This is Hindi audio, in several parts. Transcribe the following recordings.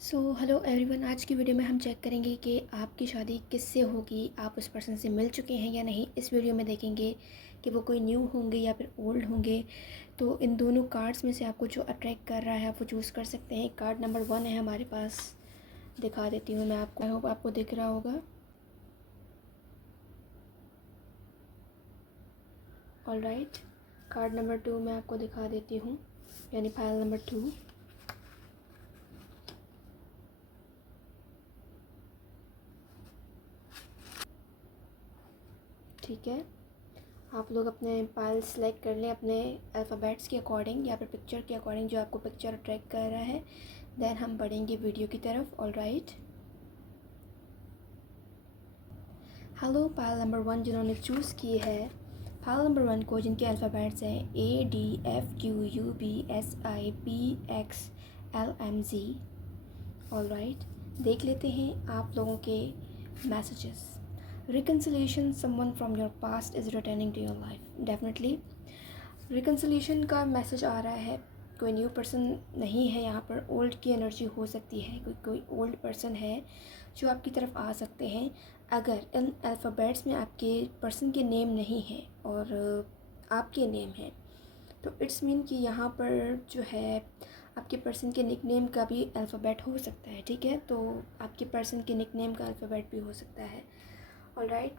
Hello everyone. आज की वीडियो में हम चेक करेंगे कि आपकी शादी किससे होगी, आप उस पर्सन से मिल चुके हैं या नहीं। इस वीडियो में देखेंगे कि वो कोई न्यू होंगे या फिर ओल्ड होंगे। तो इन दोनों कार्ड्स में से आपको जो अट्रैक्ट कर रहा है आप वो चूज़ कर सकते हैं। कार्ड नंबर 1 है हमारे पास, दिखा देती हूँ मैं आपको। आई होप आपको दिख रहा होगा। ऑलराइट, कार्ड नंबर 2 मैं आपको दिखा देती हूँ, यानी फाइल नंबर 2। ठीक है, आप लोग अपने पाइल सेलेक्ट कर लें अपने अल्फ़ाबेट्स के अकॉर्डिंग या फिर पिक्चर के अकॉर्डिंग जो आपको पिक्चर अट्रैक्ट कर रहा है। देन हम बढ़ेंगे वीडियो की तरफ। ऑलराइट, हेलो, पाइल नंबर 1 जिन्होंने चूज़ की है, पाइल नंबर 1 को जिनके अल्फ़ाबेट्स हैं ADFQUBSIPXLMZ। ऑलराइट, देख लेते हैं आप लोगों के messages. Reconciliation, someone from your past is returning to your life. Definitely reconciliation का मैसेज आ रहा है। कोई न्यू पर्सन नहीं है यहाँ पर, ओल्ड की एनर्जी हो सकती है। कोई ओल्ड पर्सन है जो आपकी तरफ आ सकते हैं। अगर इन अल्फ़ाबेट्स में आपके पर्सन के नेम नहीं है और आपके नेम है तो इट्स मीन कि यहाँ पर जो है आपके पर्सन के निकनेम का भी अल्फ़ाबेट हो सकता है। ठीक है, तो आपके पर्सन के निकनेम का अल्फ़ाबेट भी हो सकता है। ऑलराइट,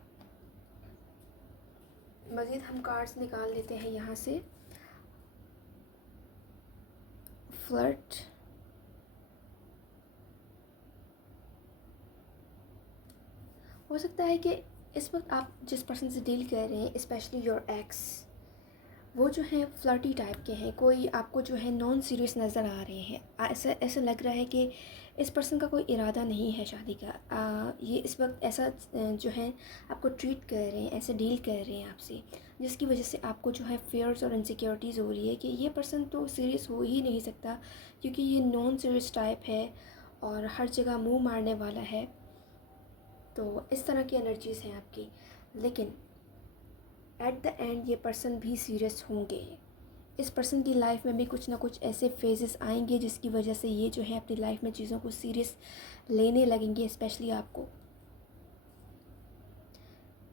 मज़ीद हम कार्ड्स निकाल लेते हैं यहाँ से। फ्लर्ट, हो सकता है कि इस वक्त आप जिस पर्सन से डील कर रहे हैं, स्पेशली योर एक्स, वो जो हैं फ्लर्टी टाइप के हैं। कोई आपको जो है नॉन सीरियस नज़र आ रहे हैं। ऐसा ऐसा लग रहा है कि इस पर्सन का कोई इरादा नहीं है शादी का। ये इस वक्त ऐसा जो है आपको ट्रीट कर रहे हैं, ऐसे डील कर रहे हैं आपसे, जिसकी वजह से आपको जो है फेयर्स और इनसिक्योरिटीज़ हो रही है कि ये पर्सन तो सीरियस हो ही नहीं सकता, क्योंकि ये नॉन सीरियस टाइप है और हर जगह मुंह मारने वाला है। तो इस तरह की एनर्जीज़ हैं आपकी। लेकिन एट द एंड ये पर्सन भी सीरियस होंगे। इस पर्सन की लाइफ में भी कुछ ना कुछ ऐसे फेजेस आएंगे जिसकी वजह से ये जो है अपनी लाइफ में चीज़ों को सीरियस लेने लगेंगे, स्पेशली आपको।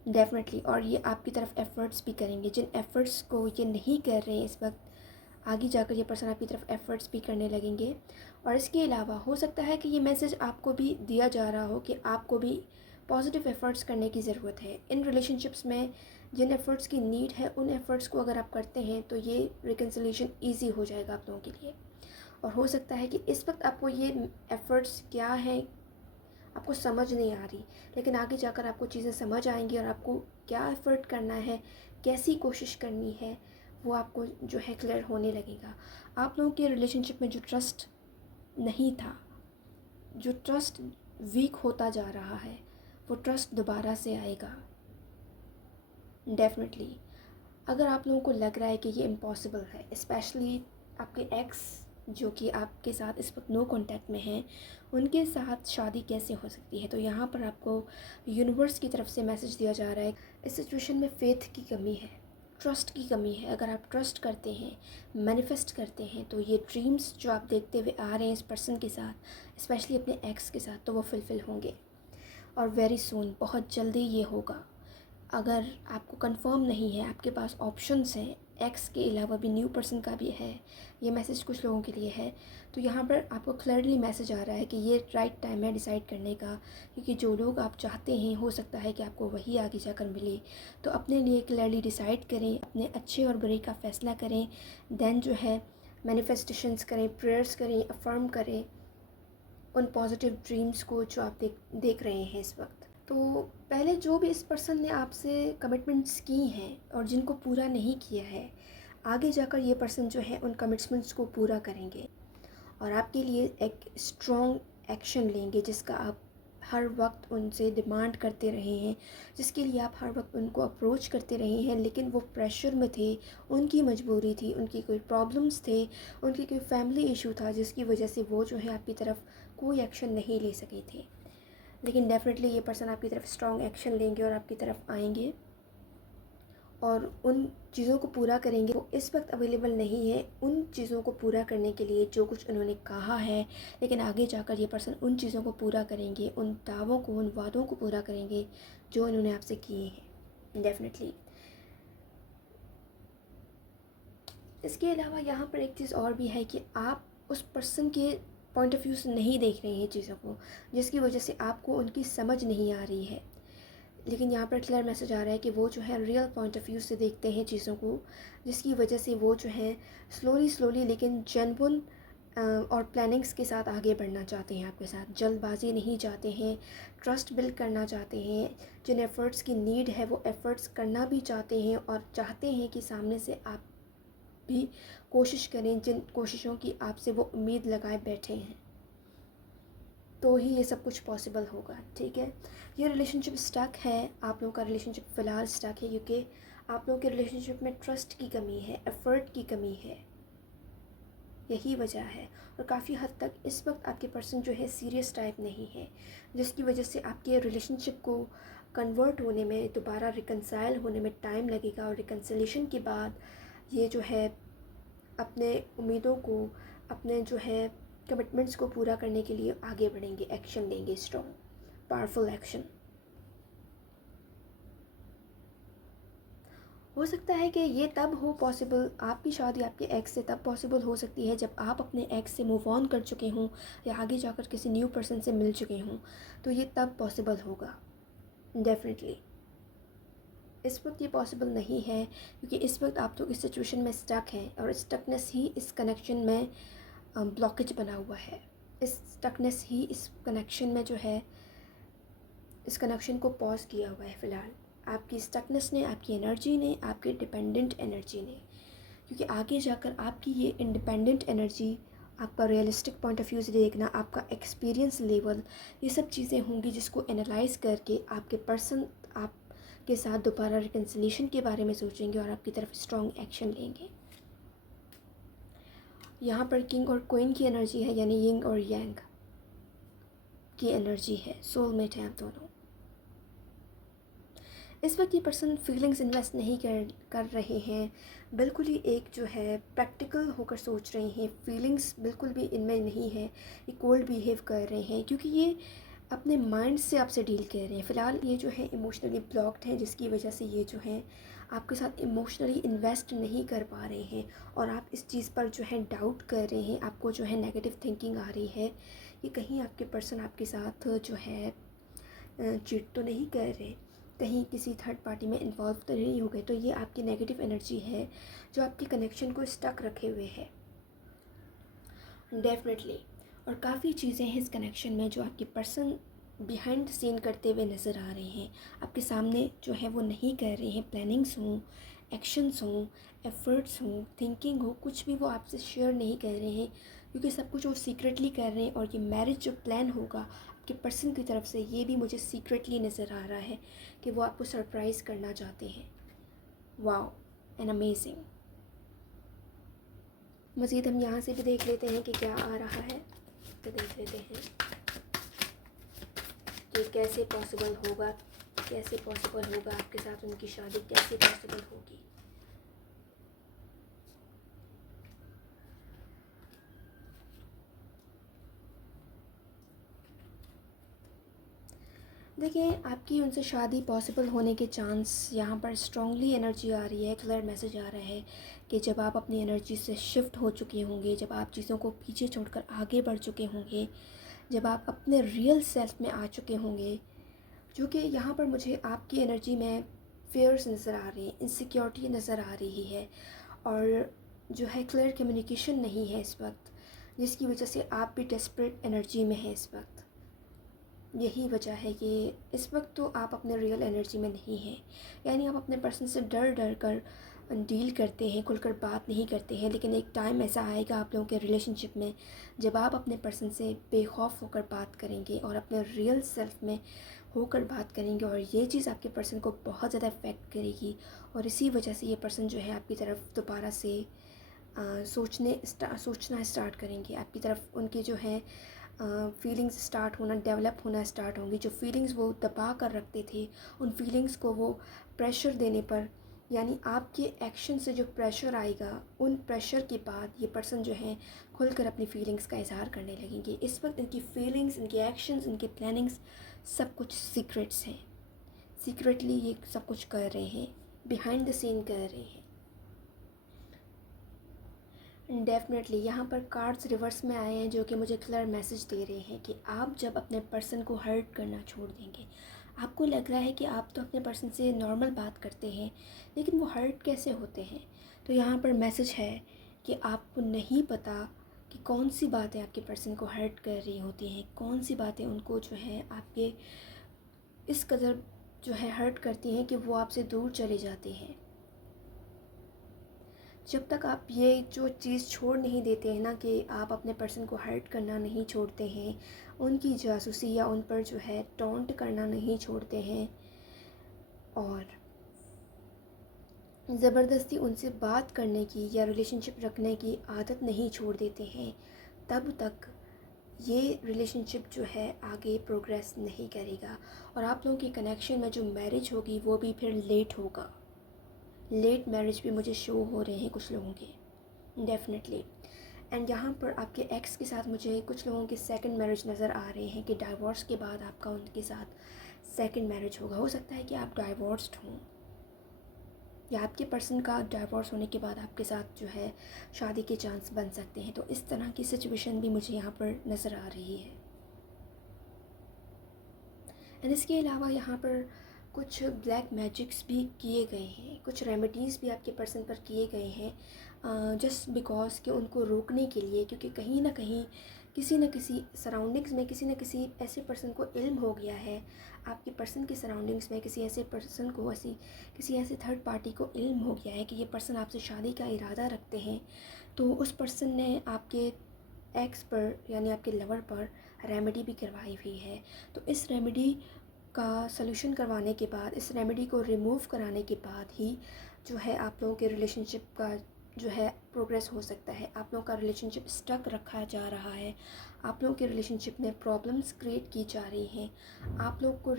डेफिनेटली, और ये आपकी तरफ एफ़र्ट्स भी करेंगे। जिन एफ़र्ट्स को ये नहीं कर रहे हैं इस वक्त, आगे जाकर ये पर्सन आपकी तरफ एफ़र्ट्स भी करने लगेंगे। और इसके अलावा हो सकता है कि ये मैसेज आपको भी दिया जा रहा हो कि आपको भी पॉजिटिव एफ़र्ट्स करने की ज़रूरत है। इन रिलेशनशिप्स में जिन एफ़र्ट्स की नीड है उन एफ़र्ट्स को अगर आप करते हैं तो ये रिकन्सिलिएशन ईजी हो जाएगा आप लोगों के लिए। और हो सकता है कि इस वक्त आपको ये एफ़र्ट्स क्या हैं आपको समझ नहीं आ रही, लेकिन आगे जाकर आपको चीज़ें समझ आएंगी और आपको क्या एफ़र्ट करना है, कैसी कोशिश करनी है, वो आपको जो है क्लियर होने लगेगा। आप लोगों के रिलेशनशिप में जो ट्रस्ट नहीं था, जो ट्रस्ट वीक होता जा रहा है, वो ट्रस्ट दोबारा से आएगा। डेफिनेटली, अगर आप लोगों को लग रहा है कि ये इम्पॉसिबल है, स्पेशली आपके एक्स जो कि आपके साथ इस वक्त नो कांटेक्ट में हैं, उनके साथ शादी कैसे हो सकती है, तो यहाँ पर आपको यूनिवर्स की तरफ से मैसेज दिया जा रहा है। इस सिचुएशन में फ़ेथ की कमी है, ट्रस्ट की कमी है। अगर आप ट्रस्ट करते हैं, मैनिफेस्ट करते हैं, तो ये ड्रीम्स जो आप देखते हुए आ रहे हैं इस पर्सन के साथ, स्पेशली अपने एक्स के साथ, तो वो फुलफ़िल होंगे और वेरी सून, बहुत जल्दी ये होगा। अगर आपको कंफर्म नहीं है, आपके पास ऑप्शंस हैं, एक्स के अलावा भी न्यू पर्सन का भी है, ये मैसेज कुछ लोगों के लिए है, तो यहाँ पर आपको क्लियरली मैसेज आ रहा है कि ये राइट टाइम है डिसाइड करने का, क्योंकि जो लोग आप चाहते हैं हो सकता है कि आपको वही आगे जाकर मिले। तो अपने लिए क्लियरली डिसाइड करें, अपने अच्छे और बुरे का फ़ैसला करें, देन जो है मैनिफेस्टेशंस करें, प्रेयर्स करें, अफर्म करें उन पॉजिटिव ड्रीम्स को जो आप देख रहे हैं इस वक्त। तो पहले जो भी इस पर्सन ने आपसे कमिटमेंट्स की हैं और जिनको पूरा नहीं किया है, आगे जाकर ये पर्सन जो है उन कमिटमेंट्स को पूरा करेंगे और आपके लिए एक स्ट्रॉन्ग एक्शन लेंगे, जिसका आप हर वक्त उनसे डिमांड करते रहे हैं, जिसके लिए आप हर वक्त उनको अप्रोच करते रहे हैं, लेकिन वो प्रेशर में थे, उनकी मजबूरी थी, उनकी कोई प्रॉब्लम्स थे, उनकी कोई फैमिली इशू था, जिसकी वजह से वो जो है आपकी तरफ कोई एक्शन नहीं ले सके थे। लेकिन डेफिनेटली ये पर्सन आपकी तरफ स्ट्रॉन्ग एक्शन लेंगे और आपकी तरफ आएंगे और उन चीज़ों को पूरा करेंगे वो इस वक्त अवेलेबल नहीं है उन चीज़ों को पूरा करने के लिए जो कुछ उन्होंने कहा है, लेकिन आगे जाकर ये पर्सन उन चीज़ों को पूरा करेंगे, उन दावों को, उन वादों को पूरा करेंगे जो उन्होंने आपसे किए हैं डेफिनेटली। इसके अलावा यहाँ पर एक चीज़ और भी है कि आप उस पर्सन के पॉइंट ऑफ व्यू से नहीं देख रहे हैं चीज़ों को, जिसकी वजह से आपको उनकी समझ नहीं आ रही है। लेकिन यहाँ पर क्लियर मैसेज आ रहा है कि वो जो है रियल पॉइंट ऑफ व्यू से देखते हैं चीज़ों को, जिसकी वजह से वो जो है स्लोली स्लोली लेकिन जेन्युइन और प्लानिंग्स के साथ आगे बढ़ना चाहते हैं आपके साथ। जल्दबाजी नहीं चाहते हैं, ट्रस्ट बिल्ड करना चाहते हैं। जिन एफ़र्ट्स की नीड है वो एफ़र्ट्स करना भी चाहते हैं और चाहते हैं कि सामने से आप भी कोशिश करें जिन कोशिशों की आपसे वो उम्मीद लगाए बैठे हैं, तो ही ये सब कुछ पॉसिबल होगा। ठीक है, ये रिलेशनशिप स्टक है, आप लोगों का रिलेशनशिप फ़िलहाल स्टक है क्योंकि आप लोगों के रिलेशनशिप में ट्रस्ट की कमी है, एफ़र्ट की कमी है, यही वजह है। और काफ़ी हद तक इस वक्त आपके पर्सन जो है सीरियस टाइप नहीं है, जिसकी वजह से आपके रिलेशनशिप को कन्वर्ट होने में, दोबारा रिकन्साइल होने में टाइम लगेगा। और रिकन्सिलेशन के बाद ये जो है अपने उम्मीदों को, अपने जो है कमिटमेंट्स को पूरा करने के लिए आगे बढ़ेंगे, एक्शन लेंगे, स्ट्रॉन्ग पावरफुल एक्शन। हो सकता है कि ये तब हो पॉसिबल, आपकी शादी आपके एक्स से तब पॉसिबल हो सकती है जब आप अपने एक्स से मूव ऑन कर चुके हों या आगे जाकर किसी न्यू पर्सन से मिल चुके हों, तो ये तब पॉसिबल होगा डेफिनेटली। इस वक्त ये पॉसिबल नहीं है क्योंकि इस वक्त आप लोग इस सिचुएशन में स्टक हैं और स्टकनेस ही इस कनेक्शन में ब्लॉकेज बना हुआ है। इस स्टकनेस ही इस कनेक्शन में जो है, इस कनेक्शन को पॉज किया हुआ है फ़िलहाल। आपकी स्टकनेस ने, आपकी एनर्जी ने, आपकी डिपेंडेंट एनर्जी ने, क्योंकि आगे जाकर आपकी ये इंडिपेंडेंट एनर्जी, आपका रियलिस्टिक पॉइंट ऑफ व्यू से देखना, आपका एक्सपीरियंस लेवल, ये सब चीज़ें होंगी जिसको एनालाइज करके आपके पर्सन आपके साथ दोबारा रिकन्सिलेशन के बारे में सोचेंगे और आपकी तरफ स्ट्रॉन्ग एक्शन लेंगे। यहाँ पर किंग और क्वीन की एनर्जी है, यानी यिंग और यांग की एनर्जी है, सोलमेट है आप दोनों। इस वक्त ये पर्सन फीलिंग्स इन्वेस्ट नहीं कर रहे हैं, बिल्कुल ही एक जो है प्रैक्टिकल होकर सोच रहे हैं। फीलिंग्स बिल्कुल भी इनमें नहीं है, ये कोल्ड बिहेव कर रहे हैं क्योंकि ये अपने माइंड से आपसे डील कर रहे हैं। फ़िलहाल ये जो है इमोशनली ब्लॉक्ड हैं, जिसकी वजह से ये जो है आपके साथ इमोशनली इन्वेस्ट नहीं कर पा रहे हैं और आप इस चीज़ पर जो है डाउट कर रहे हैं। आपको जो है नेगेटिव थिंकिंग आ रही है कि कहीं आपके पर्सन आपके साथ जो है चीट तो नहीं कर रहे, कहीं किसी थर्ड पार्टी में इन्वॉल्व तो नहीं हो गए। तो ये आपकी नेगेटिव एनर्जी है जो आपके कनेक्शन को स्टक रखे हुए है डेफिनेटली। और काफ़ी चीज़ें हैं इस कनेक्शन में जो आपके पर्सन बिहाइंड द सीन करते हुए नज़र आ रहे हैं, आपके सामने जो है वो नहीं कर रहे हैं। प्लानिंग्स हों, एक्शंस हों, एफ़र्ट्स हों, थिंकिंग हो, कुछ भी वो आपसे शेयर नहीं कर रहे हैं क्योंकि सब कुछ वो सीक्रेटली कर रहे हैं। और ये मैरिज जो प्लान होगा आपके पर्सन की तरफ से, ये भी मुझे सीक्रेटली नज़र आ रहा है कि वो आपको सरप्राइज़ करना चाहते हैं। Wow and amazing. मज़ीद हम यहाँ से भी देख लेते हैं कि क्या आ रहा है, तो देख लेते हैं कि कैसे पॉसिबल होगा, कैसे पॉसिबल होगा आपके साथ उनकी शादी, कैसे पॉसिबल होगी। देखिए, आपकी उनसे शादी पॉसिबल होने के चांस यहाँ पर स्ट्रांगली एनर्जी आ रही है, क्लियर मैसेज आ रहा है कि जब आप अपनी एनर्जी से शिफ्ट हो चुके होंगे, जब आप चीज़ों को पीछे छोड़कर आगे बढ़ चुके होंगे, जब आप अपने रियल सेल्फ में आ चुके होंगे, जो कि यहाँ पर मुझे आपकी एनर्जी में फियर्स नज़र आ रही हैं, इनसिक्योरिटी नज़र आ रही है और जो है क्लियर कम्युनिकेशन नहीं है इस वक्त, जिसकी वजह से आप भी डेस्परेट एनर्जी में हैं इस वक्त। यही वजह है कि इस वक्त तो आप अपने रियल एनर्जी में नहीं हैं, यानी आप अपने पर्सन से डर डर कर डील करते हैं, खुलकर बात नहीं करते हैं। लेकिन एक टाइम ऐसा आएगा आप लोगों के रिलेशनशिप में जब आप अपने पर्सन से बेखौफ होकर बात करेंगे और अपने रियल सेल्फ में होकर बात करेंगे और ये चीज़ आपके पर्सन को बहुत ज़्यादा अफेक्ट करेगी। और इसी वजह से ये पर्सन जो है आपकी तरफ दोबारा से सोचना स्टार्ट करेंगे, आपकी तरफ उनके जो है फीलिंग्स स्टार्ट होना, डेवलप होना स्टार्ट होंगी। जो फीलिंग्स वो दबा कर रखते थे, उन फीलिंग्स को वो प्रेशर देने पर यानी आपके एक्शन से जो प्रेशर आएगा, उन प्रेशर के बाद ये पर्सन जो है खुलकर अपनी फीलिंग्स का इजहार करने लगेंगे। इस वक्त इनकी फीलिंग्स, इनके एक्शंस, इनके प्लानिंग्स सब कुछ सीक्रेट्स हैं। सीक्रेटली ये सब कुछ कर रहे हैं, बिहाइंड द सीन कर रहे हैं। डेफिनेटली यहाँ पर कार्ड्स रिवर्स में आए हैं जो कि मुझे क्लियर मैसेज दे रहे हैं कि आप जब अपने पर्सन को हर्ट करना छोड़ देंगे, आपको लग रहा है कि आप तो अपने पर्सन से नॉर्मल बात करते हैं लेकिन वो हर्ट कैसे होते हैं, तो यहाँ पर मैसेज है कि आपको नहीं पता कि कौन सी बातें आपके पर्सन को हर्ट कर रही होती हैं, कौन सी बातें उनको जो है आपके इस कदर जो है हर्ट करती हैं कि वो आपसे दूर चले जाते हैं। जब तक आप ये जो चीज़ छोड़ नहीं देते हैं ना कि आप अपने पर्सन को हर्ट करना नहीं छोड़ते हैं, उनकी जासूसी या उन पर जो है टॉन्ट करना नहीं छोड़ते हैं और ज़बरदस्ती उनसे बात करने की या रिलेशनशिप रखने की आदत नहीं छोड़ देते हैं, तब तक ये रिलेशनशिप जो है आगे प्रोग्रेस नहीं करेगा और आप लोगों के कनेक्शन में जो मैरिज होगी वो भी फिर लेट होगा। लेट मैरिज भी मुझे शो हो रहे हैं कुछ लोगों के, डेफिनेटली। एंड यहाँ पर आपके एक्स के साथ मुझे कुछ लोगों के सेकंड मैरिज नज़र आ रहे हैं कि डाइवोर्स के बाद आपका उनके साथ सेकंड मैरिज होगा। हो सकता है कि आप डाइवोर्स्ड हों या आपके पर्सन का डाइवोर्स होने के बाद आपके साथ जो है शादी के चांस बन सकते हैं। तो इस तरह की सिचुएशन भी मुझे यहाँ पर नज़र आ रही है। एंड इसके अलावा यहाँ पर कुछ ब्लैक मैजिक्स भी किए गए हैं, कुछ रेमेडीज़ भी आपके पर्सन पर किए गए हैं जस्ट बिकॉज कि उनको रोकने के लिए, क्योंकि कहीं ना कहीं किसी न किसी सराउंडिंग्स में किसी न किसी ऐसे पर्सन को इल्म हो गया है, आपके पर्सन के सराउंडिंग्स में किसी ऐसे पर्सन को किसी ऐसे थर्ड पार्टी को इल्म हो गया है कि ये पर्सन आपसे शादी का इरादा रखते हैं। तो उस पर्सन ने आपके एक्स पर यानी आपके लवर पर रेमेडी भी करवाई हुई है। तो इस रेमेडी का सलूशन करवाने के बाद, इस रेमेडी को रिमूव कराने के बाद ही जो है आप लोगों के रिलेशनशिप का जो है प्रोग्रेस हो सकता है। आप लोगों का रिलेशनशिप स्टक रखा जा रहा है, आप लोगों के रिलेशनशिप में प्रॉब्लम्स क्रिएट की जा रही हैं, आप लोग को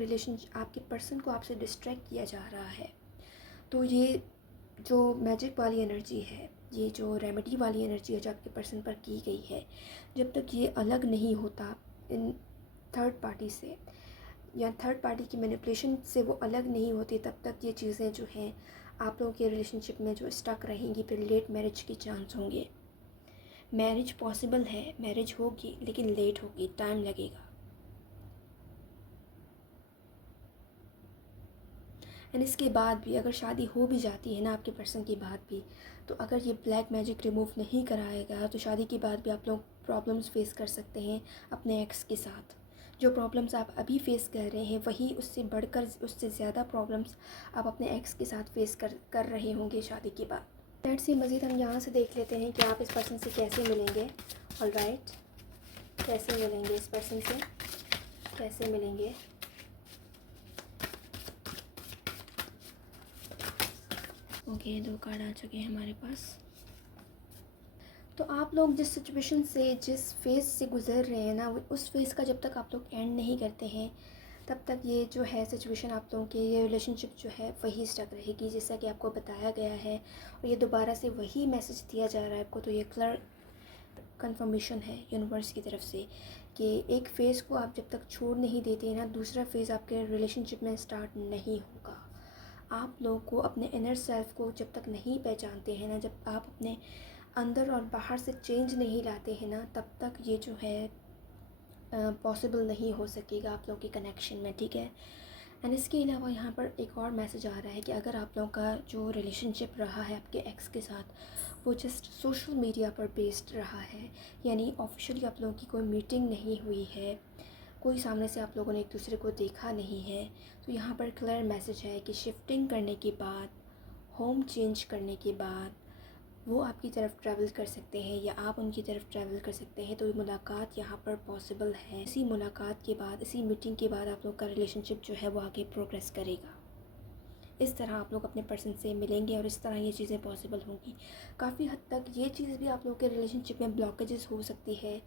आपके पर्सन को आपसे डिस्ट्रैक्ट किया जा रहा है। तो ये जो मैजिक वाली एनर्जी है, ये जो रेमेडी वाली एनर्जी है जो आपके पर्सन पर की गई है, जब तक ये अलग नहीं होता इन थर्ड पार्टी से या थर्ड पार्टी की मैनिपुलेशन से वो अलग नहीं होती, तब तक ये चीज़ें जो हैं आप लोगों के रिलेशनशिप में जो स्टक रहेंगी, फिर लेट मैरिज के चांस होंगे। मैरिज पॉसिबल है, मैरिज होगी लेकिन लेट होगी, टाइम लगेगा। एंड इसके बाद भी अगर शादी हो भी जाती है ना आपके पर्सन के बाद भी, तो अगर ये ब्लैक मैजिक रिमूव नहीं कराएगा तो शादी के बाद भी आप लोग प्रॉब्लम्स फेस कर सकते हैं अपने एक्स के साथ। जो प्रॉब्लम्स आप अभी फेस कर रहे हैं वही उससे बढ़कर, उससे ज़्यादा प्रॉब्लम्स आप अपने एक्स के साथ फेस कर रहे होंगे शादी के बाद। लेट्स सी मज़ीद हम यहाँ से देख लेते हैं कि आप इस पर्सन से कैसे मिलेंगे। ऑलराइट, कैसे मिलेंगे इस पर्सन से, कैसे मिलेंगे। ओके, 2 कार्ड आ चुके हैं हमारे पास। तो आप लोग जिस सिचुएशन से, जिस फेज़ से गुज़र रहे हैं ना, उस फेज़ का जब तक आप लोग एंड नहीं करते हैं तब तक ये जो है सिचुएशन आप लोगों के, ये रिलेशनशिप जो है वही स्टक रहेगी जैसा कि आपको बताया गया है और ये दोबारा से वही मैसेज दिया जा रहा है आपको। तो ये क्लियर कंफर्मेशन है यूनिवर्स की तरफ से कि एक फ़ेज़ को आप जब तक छोड़ नहीं देते हैं ना, दूसरा फ़ेज़ आपके रिलेशनशिप में स्टार्ट नहीं होगा। आप लोगों को अपने इनर सेल्फ को जब तक नहीं पहचानते हैं ना, जब आप अपने अंदर और बाहर से चेंज नहीं लाते हैं ना, तब तक ये जो है पॉसिबल नहीं हो सकेगा आप लोगों के कनेक्शन में, ठीक है। एंड इसके अलावा यहाँ पर एक और मैसेज आ रहा है कि अगर आप लोगों का जो रिलेशनशिप रहा है आपके एक्स के साथ, वो जस्ट सोशल मीडिया पर बेस्ड रहा है, यानी ऑफिशियली आप लोगों की कोई मीटिंग नहीं हुई है, कोई सामने से आप लोगों ने एक दूसरे को देखा नहीं है, तो यहाँ पर क्लियर मैसेज है कि शिफ्टिंग करने के बाद, होम चेंज करने के बाद वो आपकी तरफ ट्रैवल कर सकते हैं या आप उनकी तरफ ट्रैवल कर सकते हैं। तो ये मुलाकात यहाँ पर पॉसिबल है। इसी मुलाकात के बाद, इसी मीटिंग के बाद आप लोग का रिलेशनशिप जो है वो आगे प्रोग्रेस करेगा। इस तरह आप लोग अपने पर्सन से मिलेंगे और इस तरह ये चीज़ें पॉसिबल होंगी। काफ़ी हद तक ये चीज़ भी आप लोग के रिलेशनशिप में ब्लॉकेजेस हो सकती है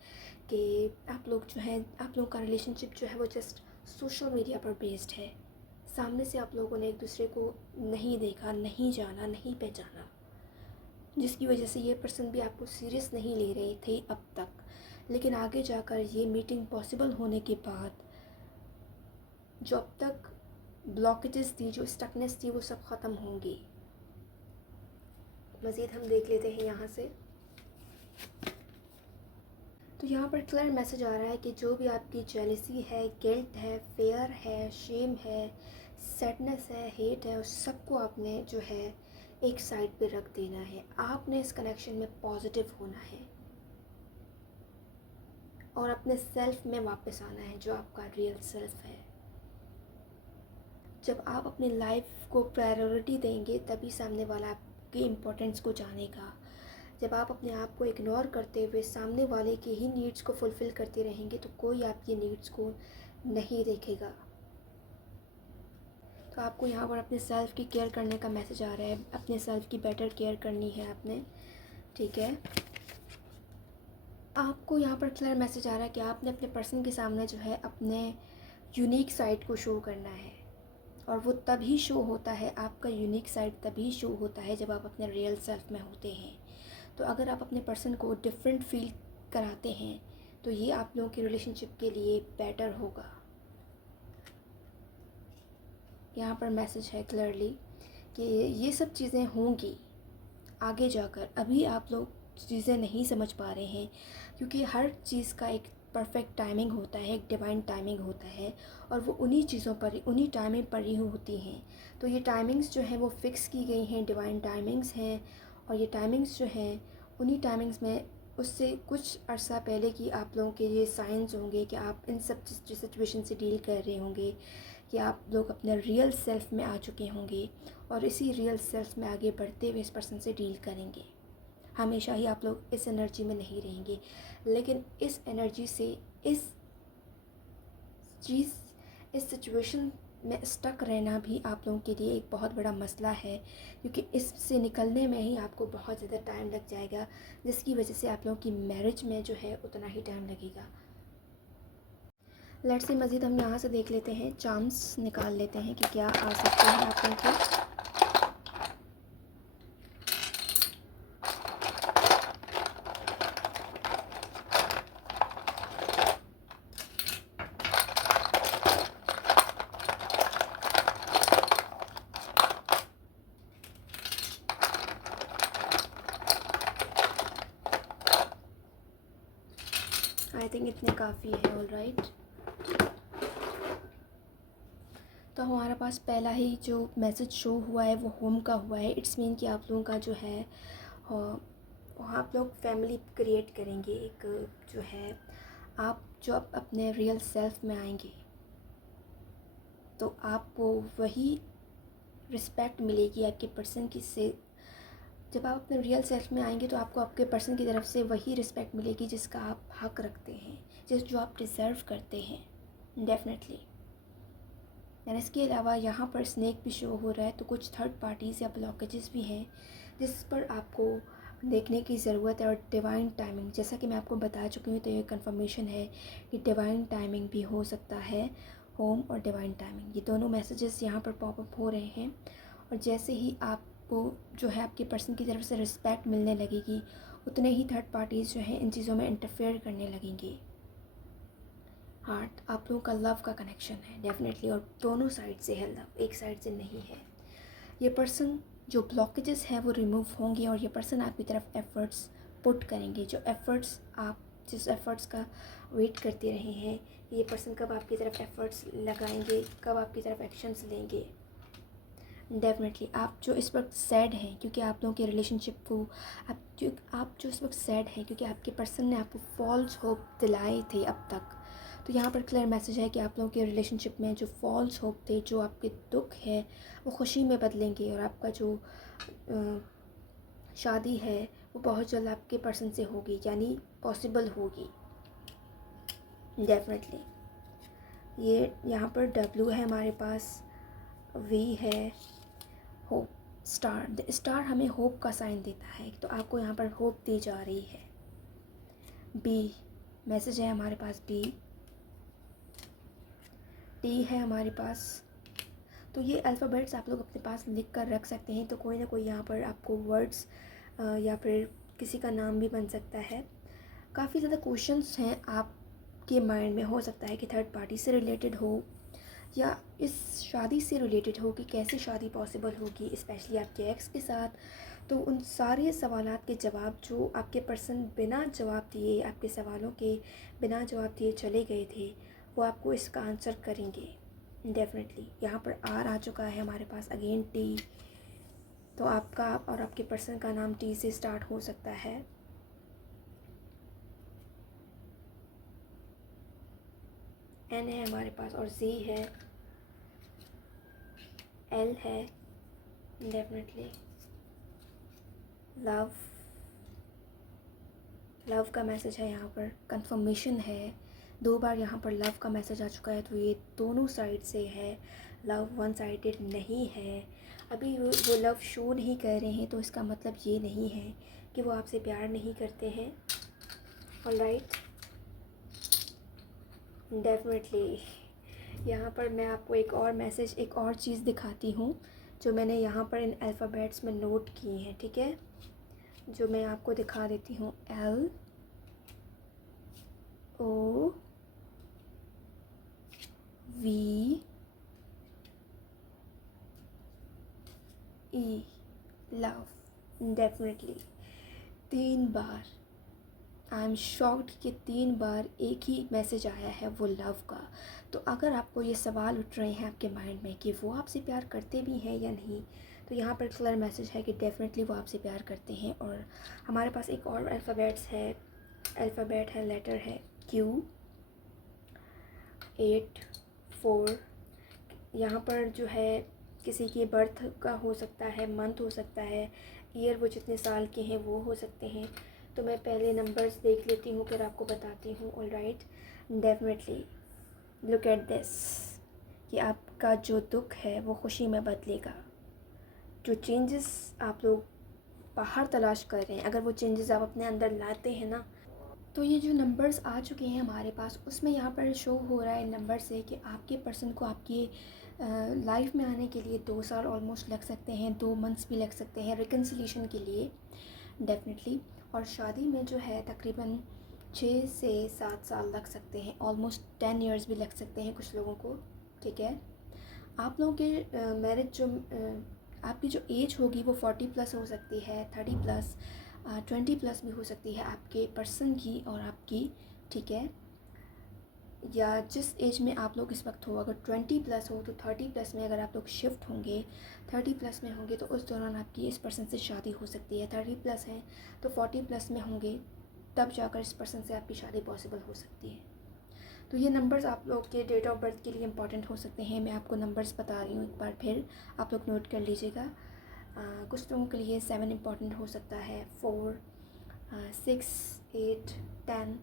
कि आप लोग जो है, आप लोग का रिलेशनशिप जो है वो जस्ट सोशल मीडिया पर बेस्ड है, सामने से आप लोगों ने एक दूसरे को नहीं देखा, नहीं जाना, नहीं पहचाना, जिसकी वजह से ये पर्सन भी आपको सीरियस नहीं ले रहे थे अब तक। लेकिन आगे जाकर ये मीटिंग पॉसिबल होने के बाद जो अब तक ब्लॉकेजेस थी, जो स्टकनेस थी, वो सब ख़त्म होंगी। मज़ीद हम देख लेते हैं यहाँ से। तो यहाँ पर क्लियर मैसेज आ रहा है कि जो भी आपकी जेलसी है, गिल्ट है, फेयर है, शेम है, सैडनेस है, हेट है, उस सबको आपने जो है एक साइड पे रख देना है। आपने इस कनेक्शन में पॉजिटिव होना है और अपने सेल्फ में वापस आना है, जो आपका रियल सेल्फ है। जब आप अपनी लाइफ को प्रायोरिटी देंगे तभी सामने वाला आपकी इम्पोर्टेंस को जानेगा। जब आप अपने आप को इग्नोर करते हुए सामने वाले के ही नीड्स को फुलफ़िल करते रहेंगे तो कोई आपकी नीड्स को नहीं देखेगा। तो आपको यहाँ पर अपने सेल्फ़ की केयर करने का मैसेज आ रहा है। अपने सेल्फ़ की बेटर केयर करनी है आपने, ठीक है। आपको यहाँ पर क्लियर मैसेज आ रहा है कि आपने अपने पर्सन के सामने जो है अपने यूनिक साइड को शो करना है, और वो तभी शो होता है, आपका यूनिक साइड तभी शो होता है जब आप अपने रियल सेल्फ में होते हैं। तो अगर आप अपने पर्सन को डिफरेंट फील कराते हैं तो ये आप लोगों के रिलेशनशिप के लिए बेटर होगा। यहाँ पर मैसेज है क्लियरली कि ये सब चीज़ें होंगी आगे जाकर। अभी आप लोग चीज़ें नहीं समझ पा रहे हैं क्योंकि हर चीज़ का एक परफेक्ट टाइमिंग होता है, एक डिवाइन टाइमिंग होता है, और वो उन्हीं चीज़ों पर, उन्हीं टाइमिंग पर ही होती हैं। तो ये टाइमिंग्स जो हैं वो फ़िक्स की गई हैं, डिवाइन टाइमिंग्स हैं, और ये टाइमिंग्स जो हैं उन्हीं टाइमिंग्स में उससे कुछ अर्सा पहले की आप लोगों के ये साइंस होंगे कि आप इन सब सिचुएशन से डील कर रहे होंगे, कि आप लोग अपने रियल सेल्फ में आ चुके होंगे और इसी रियल सेल्फ में आगे बढ़ते हुए इस पर्सन से डील करेंगे। हमेशा ही आप लोग इस एनर्जी में नहीं रहेंगे, लेकिन इस एनर्जी से इस सिचुएशन में स्टक रहना भी आप लोगों के लिए एक बहुत बड़ा मसला है, क्योंकि इससे निकलने में ही आपको बहुत ज़्यादा टाइम लग जाएगा, जिसकी वजह से आप लोगों की मैरिज में जो है उतना ही टाइम लगेगा। लेट्स सी मज़ीद हम यहाँ से देख लेते हैं, चांस निकाल लेते हैं कि क्या आ सकते हैं आप लोगों के। आई थिंक इतने काफ़ी है। ऑल राइट, तो हमारे पास पहला ही जो मैसेज शो हुआ है वो होम का हुआ है। इट्स मीन कि आप लोगों का जो है वहाँ आप लोग फैमिली क्रिएट करेंगे एक, जो है आप जो अपने रियल सेल्फ में आएंगे तो आपको वही रिस्पेक्ट मिलेगी आपके पर्सन की से। जब आप अपने रियल सेल्फ में आएंगे तो आपको आपके पर्सन की तरफ से वही रिस्पेक्ट मिलेगी जिसका आप हक रखते हैं, जो आप डिज़र्व करते हैं डेफिनेटली। और इसके अलावा यहाँ पर स्नेक भी शो हो रहा है, तो कुछ थर्ड पार्टीज़ या ब्लॉकेजेस भी हैं जिस पर आपको देखने की ज़रूरत है। और डिवाइन टाइमिंग, जैसा कि मैं आपको बता चुकी हूँ, तो ये कंफर्मेशन है कि डिवाइन टाइमिंग भी हो सकता है। होम और डिवाइन टाइमिंग, ये दोनों मैसेजेस यहाँ पर पॉपअप हो रहे हैं। और जैसे ही आपको जो है आपके पर्सन की तरफ से रिस्पेक्ट मिलने लगेगी, उतने ही थर्ड पार्टीज़ जो हैं इन चीज़ों में इंटरफेयर करने लगेंगी। हार्ट, आप लोगों का लव का कनेक्शन है डेफिनेटली, और दोनों साइड से है लव, एक साइड से नहीं है। ये पर्सन, जो ब्लॉकेजेस हैं वो रिमूव होंगे और ये पर्सन आपकी तरफ एफ़र्ट्स पुट करेंगे। जो एफ़र्ट्स आप जिस एफ़र्ट्स का वेट करते रहे हैं, ये पर्सन कब आपकी तरफ एफ़र्ट्स लगाएंगे, कब आपकी तरफ एक्शंस लेंगे। डेफिनेटली आप जो इस वक्त सैड हैं क्योंकि आप लोगों के रिलेशनशिप को आप जो इस वक्त सैड हैं क्योंकि आपके पर्सन ने आपको फॉल्स होप दिलाए थे अब तक, तो यहाँ पर क्लियर मैसेज है कि आप लोगों के रिलेशनशिप में जो फॉल्स होप थे, जो आपके दुख है, वो खुशी में बदलेंगे। और आपका जो शादी है वो बहुत जल्द आपके पर्सन से होगी, यानी पॉसिबल होगी डेफिनेटली। ये यहाँ पर W है हमारे पास, V है, होप, स्टार। द स्टार हमें होप का साइन देता है, तो आपको यहाँ पर होप दी जा रही है। B मैसेज है हमारे पास, B, T है हमारे पास। तो ये अल्फ़ाबेट्स आप लोग अपने पास लिख कर रख सकते हैं, तो कोई ना कोई यहाँ पर आपको वर्ड्स या फिर किसी का नाम भी बन सकता है। काफ़ी ज़्यादा क्वेश्चंस हैं आपके माइंड में, हो सकता है कि थर्ड पार्टी से रिलेटेड हो या इस शादी से रिलेटेड हो कि कैसे शादी पॉसिबल होगी, स्पेशली आपके एक्स के साथ। तो उन सारे सवालात के जवाब जो आपके पर्सन बिना जवाब दिए, आपके सवालों के बिना जवाब दिए चले गए थे, वो आपको इसका आंसर करेंगे डेफिनेटली। यहाँ पर आर आ चुका है हमारे पास, अगेन टी, तो आपका और आपके पर्सन का नाम टी से स्टार्ट हो सकता है। एन है हमारे पास और जी है, एल है डेफिनेटली, लव, लव का मैसेज है यहाँ पर, कंफर्मेशन है, 2 बार यहाँ पर लव का मैसेज आ चुका है, तो ये दोनों साइड से है, लव वन साइडेड नहीं है। अभी वो लव शो नहीं कर रहे हैं, तो इसका मतलब ये नहीं है कि वो आपसे प्यार नहीं करते हैं। ऑलराइट, डेफिनेटली यहाँ पर मैं आपको एक और मैसेज, एक और चीज़ दिखाती हूँ जो मैंने यहाँ पर इन अल्फ़ाबेट्स में नोट की हैं, ठीक है, जो मैं आपको दिखा देती हूँ। L O V E, love, definitely 3 bar, I am shocked कि 3 बार एक ही मैसेज आया है वो लव का। तो अगर आपको ये सवाल उठ रहे हैं आपके माइंड में कि वो आपसे प्यार करते भी हैं या नहीं, तो यहाँ पर क्लियर मैसेज है कि डेफिनेटली वो आपसे प्यार करते हैं। और हमारे पास एक और अल्फ़ाबेट है, लेटर है Q 8 4। यहाँ पर जो है किसी के बर्थ का हो सकता है, मंथ हो सकता है, ईयर, वो जितने साल के हैं वो हो सकते हैं। तो मैं पहले नंबर्स देख लेती हूँ फिर आपको बताती हूँ। Alright, definitely look at this, कि आपका जो दुख है वो खुशी में बदलेगा। जो चेंजेस आप लोग बाहर तलाश कर रहे हैं, अगर वो चेंजेस आप अपने अंदर लाते हैं ना, तो ये जो नंबर्स आ चुके हैं हमारे पास, उसमें यहाँ पर शो हो रहा है नंबर से कि आपके पर्सन को आपकी लाइफ में आने के लिए 2 साल ऑलमोस्ट लग सकते हैं, 2 मंथ्स भी लग सकते हैं रिकन्सिलिएशन के लिए डेफिनेटली। और शादी में जो है तकरीबन 6 से 7 साल लग सकते हैं, ऑलमोस्ट 10 ईयर्स भी लग सकते हैं कुछ लोगों को, ठीक है। आप लोगों के मैरिज जो आपकी जो एज होगी वो 40 प्लस हो सकती है, 30 प्लस, 20 प्लस भी हो सकती है आपके पर्सन की और आपकी, ठीक है। या जिस एज में आप लोग इस वक्त हो, अगर 20 प्लस हो तो 30 प्लस में अगर आप लोग शिफ्ट होंगे, 30 प्लस में होंगे तो उस दौरान आपकी इस पर्सन से शादी हो सकती है। 30 प्लस हैं तो 40 प्लस में होंगे, तब जाकर इस पर्सन से आपकी शादी पॉसिबल हो सकती है। तो ये नंबर्स आप लोग के डेट ऑफ बर्थ के लिए इंपॉर्टेंट हो सकते हैं। मैं आपको नंबर्स बता रही हूँ एक बार फिर, आप लोग नोट कर लीजिएगा। कुछ लोगों के लिए 7 इंपॉर्टेंट हो सकता है, 4, 6, 8, 10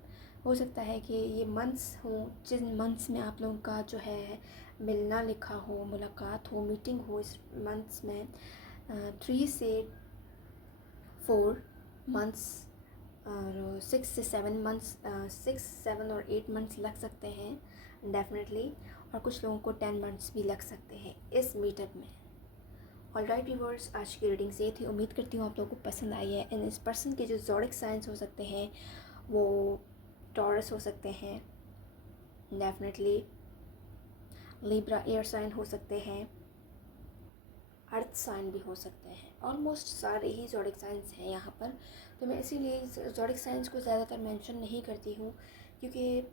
हो सकता है कि ये मंथ्स हों, जिन मंथ्स में आप लोगों का जो है मिलना लिखा हो, मुलाकात हो, मीटिंग हो इस मंथ्स में। 3 से 4 मंथ्स और 6 से 7 मंथ्स, 6, 7 और 8 मंथ्स लग सकते हैं डेफिनेटली। और कुछ लोगों को 10 मंथ्स भी लग सकते हैं इस मीटअप में। ऑलराइट व्यूअर्स, आज की रीडिंग से थी, उम्मीद करती हूँ आप लोगों को पसंद आई है। एंड इस पर्सन के जो ज़ोडिक साइंस हो सकते हैं वो टॉरस हो सकते हैं डेफिनेटली, लिब्रा एयर साइन हो सकते हैं, अर्थ साइन भी हो सकते हैं। ऑलमोस्ट सारे ही ज़ोडिक साइंस हैं यहाँ पर। तो मैं इसीलिए ज़ोडिक साइंस को ज़्यादातर मेंशन नहीं करती हूँ, क्योंकि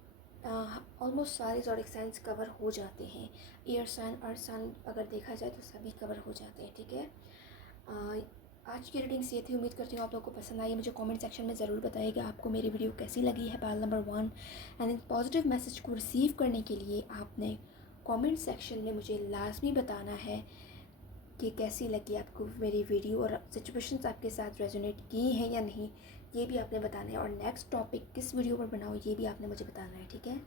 ऑलमोस्ट सारे ज़ोडिक साइंस कवर हो जाते हैं। एयर साइन, अर्थ साइन अगर देखा जाए तो सभी कवर हो जाते हैं, ठीक है। आज की रीडिंग्स ये थी, उम्मीद करती हूँ आप लोगों को पसंद आई है। मुझे कमेंट सेक्शन में ज़रूर बताइएगा आपको मेरी वीडियो कैसी लगी है, पायल number 1। And in positive message को रिसीव करने के लिए आपने कमेंट सेक्शन में मुझे लाजमी बताना है कि कैसी लगी आपको मेरी वीडियो, और सिचुएशंस आपके साथ रेजोनेट की हैं या नहीं, ये भी आपने बताना है। और नेक्स्ट टॉपिक किस वीडियो पर बनाओ ये भी आपने मुझे बताना है, ठीक है।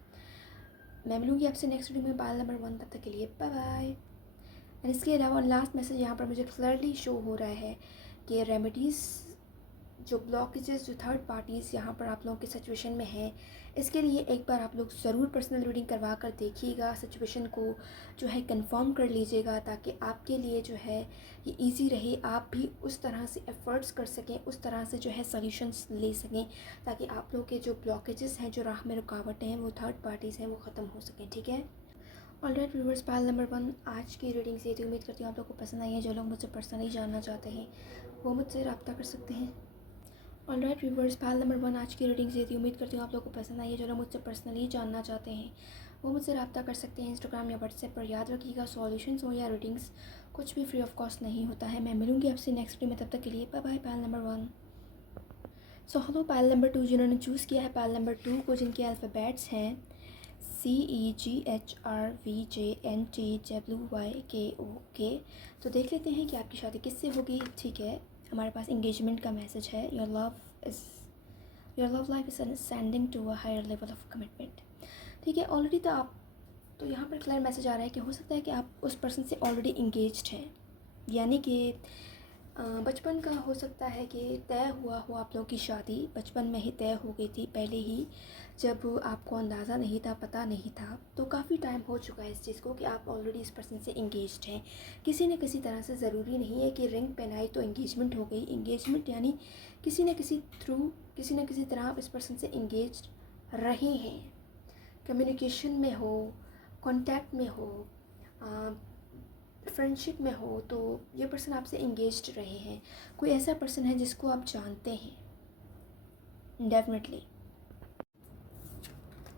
मैं मिलूँगी आपसे नेक्स्ट वीडियो में पायल नंबर 1, तब तक के लिए बाय बाय। एंड इसके अलावा लास्ट मैसेज यहाँ पर मुझे क्लियरली शो हो रहा है कि रेमेडीज़ जो ब्लॉकेजेस, जो थर्ड पार्टीज़ यहाँ पर आप लोगों के सिचुएशन में हैं, इसके लिए एक बार आप लोग ज़रूर पर्सनल रीडिंग करवा कर देखिएगा, सिचुएशन को जो है कंफर्म कर लीजिएगा, ताकि आपके लिए जो है ये इजी रहे, आप भी उस तरह से एफ़र्ट्स कर सकें, उस तरह से जो है सॉल्यूशंस ले सकें, ताकि आप लोग के जो ब्लॉकेजेस हैं, जो राह में रुकावटें हैं, वो थर्ड पार्टीज़ हैं, वो ख़त्म हो सकें। ठीक है। ऑलराइट व्यूअर्स, पायल नंबर 1 आज की रीडिंग से थी। उम्मीद करती हूँ आप लोगों को पसंद आई है। जो लोग मुझसे पर्सनली जानना चाहते हैं वो मुझसे रब्ता कर सकते हैं। ऑलराइट व्यूअर्स, पायल नंबर 1 आज की रीडिंग से थी। उम्मीद करती हूँ आप लोगों को पसंद आई है। जो लोग मुझसे पर्सनली जानना चाहते हैं वो मुझसे रब्ता कर सकते हैं इंस्टाग्राम या व्हाट्सएप पर। याद रखिएगा, सॉल्यूशंस हो या रीडिंग्स, कुछ भी फ्री ऑफ कॉस्ट नहीं होता है। मैं मिलूँगी आपसे नेक्स्ट वीडियो में, तब तक के लिए bye bye. Payal number 1। So hello Payal number 2 जिन्होंने चूज़ किया है पायल नंबर 2 को, जिनके अल्फ़ाबेट्स हैं CEGHRVJNTWYKO। तो देख लेते हैं कि आपकी शादी किससे होगी। ठीक है, हमारे पास इंगेजमेंट का मैसेज है। Your love life is ascending to a higher level of commitment. ठीक है, ऑलरेडी तो यहाँ पर क्लियर मैसेज आ रहा है कि हो सकता है कि आप उस पर्सन से ऑलरेडी इंगेज्ड हैं, यानी कि बचपन का हो सकता है कि तय हुआ हो आप लोगों की शादी, बचपन में ही तय हो गई थी, पहले ही जब आपको अंदाज़ा नहीं था, पता नहीं था। तो काफ़ी टाइम हो चुका है इस चीज़ को कि आप ऑलरेडी इस पर्सन से इंगेज्ड हैं किसी न किसी तरह से। ज़रूरी नहीं है कि रिंग पहनाई तो इंगेजमेंट हो गई। इंगेजमेंट यानी किसी न किसी थ्रू, किसी न किसी तरह आप इस पर्सन से इंगेज्ड रहे हैं, कम्युनिकेशन में हो, कॉन्टैक्ट में हो, फ्रेंडशिप में हो, तो ये पर्सन आपसे इंगेज्ड रहे हैं। कोई ऐसा पर्सन है जिसको आप जानते हैं डेफिनेटली।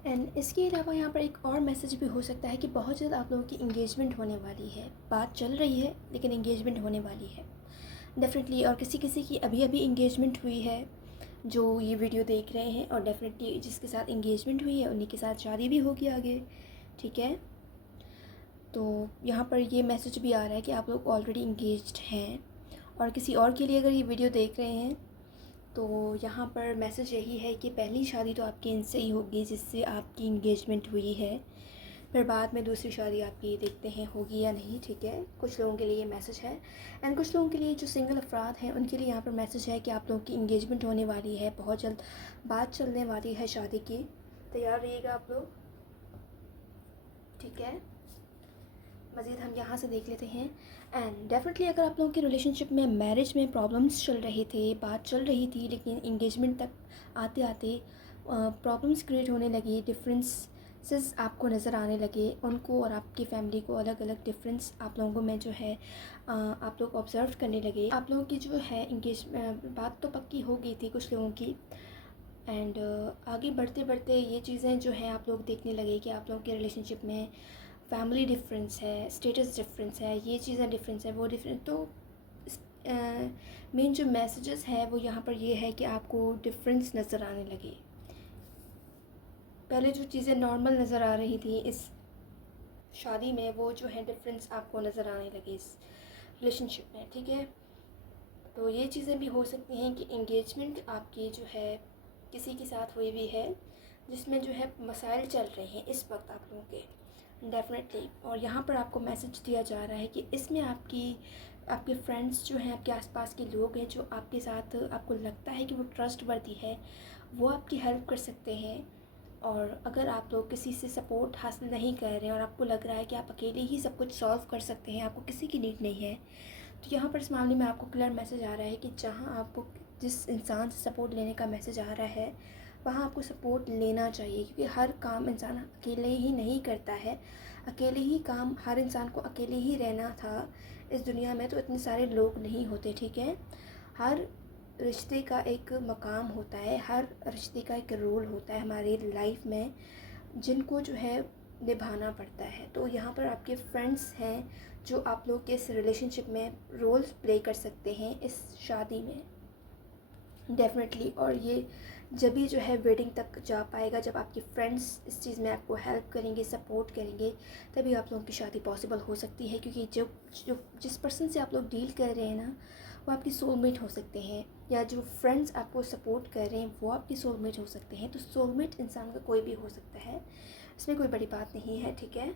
एंड इसके अलावा यहाँ पर एक और मैसेज भी हो सकता है कि बहुत जल्द आप लोगों की इंगेजमेंट होने वाली है। बात चल रही है लेकिन इंगेजमेंट होने वाली है डेफिनेटली। और किसी किसी की अभी अभी इंगेजमेंट हुई है जो ये वीडियो देख रहे हैं, और डेफिनेटली जिसके साथ इंगेजमेंट हुई है उन्हीं के साथ शादी भी होगी आगे। ठीक है, तो यहाँ पर ये मैसेज भी आ रहा है कि आप लोग ऑलरेडी इंगेज्ड हैं। और किसी और के लिए अगर ये वीडियो देख रहे हैं तो यहाँ पर मैसेज यही है कि पहली शादी तो आपकी इनसे ही होगी जिससे आपकी इंगेजमेंट हुई है, फिर बाद में दूसरी शादी आपकी देखते हैं होगी या नहीं। ठीक है, कुछ लोगों के लिए ये मैसेज है। एंड कुछ लोगों के लिए जो सिंगल अफराद हैं उनके लिए यहाँ पर मैसेज है कि आप लोगों की इंगेजमेंट होने वाली है, बहुत जल्द बात चलने वाली है शादी की। तैयार रहिएगा आप लोग। ठीक है, मज़ीद हम यहाँ से देख लेते हैं। एंड डेफिनेटली अगर आप लोगों के रिलेशनशिप में, मैरिज में प्रॉब्लम्स चल रहे थे, बात चल रही थी, लेकिन इंगेजमेंट तक आते आते प्रॉब्लम्स क्रिएट होने लगी, डिफरेंसेस आपको नज़र आने लगे, उनको और आपकी फैमिली को अलग अलग डिफरेंस आप लोगों में जो है आप लोग ऑब्ज़र्व करने लगे। आप लोगों की जो है बात तो पक्की हो गई थी कुछ लोगों की। एंड आगे बढ़ते बढ़ते ये चीज़ें जो हैं आप लोग देखने लगे कि आप लोगों के रिलेशनशिप में फैमिली डिफरेंस है, स्टेटस डिफरेंस है, ये चीज़ें डिफरेंस है, वो डिफरेंस। तो मेन जो मैसेजेस है वो यहाँ पर ये है कि आपको डिफरेंस नज़र आने लगे। पहले जो चीज़ें नॉर्मल नज़र आ रही थी इस शादी में, वो जो है डिफरेंस आपको नज़र आने लगे इस रिलेशनशिप में। ठीक है, तो ये चीज़ें भी हो सकती हैं कि इंगेजमेंट आपकी जो है किसी के साथ हुई भी है जिसमें जो है मसाइल चल रहे हैं इस वक्त आप लोगों के डेफिनेटली। और यहाँ पर आपको मैसेज दिया जा रहा है कि इसमें आपके फ्रेंड्स जो हैं, आपके आसपास के लोग हैं जो आपके साथ आपको लगता है कि वो ट्रस्टवर्दी है, वो आपकी हेल्प कर सकते हैं। और अगर आप लोग किसी से सपोर्ट हासिल नहीं कर रहे हैं और आपको लग रहा है कि आप अकेले ही सब कुछ सॉल्व कर सकते हैं, आपको किसी की नीड नहीं है, तो यहाँ पर इस मामले में आपको क्लियर मैसेज आ रहा है कि जहाँ आपको जिस इंसान से सपोर्ट लेने का मैसेज आ रहा है वहाँ आपको सपोर्ट लेना चाहिए, क्योंकि हर काम इंसान अकेले ही नहीं करता है। अकेले ही काम, हर इंसान को अकेले ही रहना था इस दुनिया में, तो इतने सारे लोग नहीं होते। ठीक है, हर रिश्ते का एक मकाम होता है, हर रिश्ते का एक रोल होता है हमारी लाइफ में जिनको जो है निभाना पड़ता है। तो यहाँ पर आपके फ्रेंड्स हैं जो आप लोग के इस रिलेशनशिप में रोल्स प्ले कर सकते हैं इस शादी में डेफिनेटली। और ये जब भी जो है वेडिंग तक जा पाएगा जब आपके फ्रेंड्स इस चीज़ में आपको हेल्प करेंगे, सपोर्ट करेंगे, तभी आप लोगों की शादी पॉसिबल हो सकती है। क्योंकि जो जिस पर्सन से आप लोग डील कर रहे हैं ना, वो आपकी सोलमेट हो सकते हैं, या जो फ्रेंड्स आपको सपोर्ट कर रहे हैं वो आपकी सोलमेट हो सकते हैं। तो सोलमेट इंसान का कोई भी हो सकता है, इसमें कोई बड़ी बात नहीं है। ठीक है,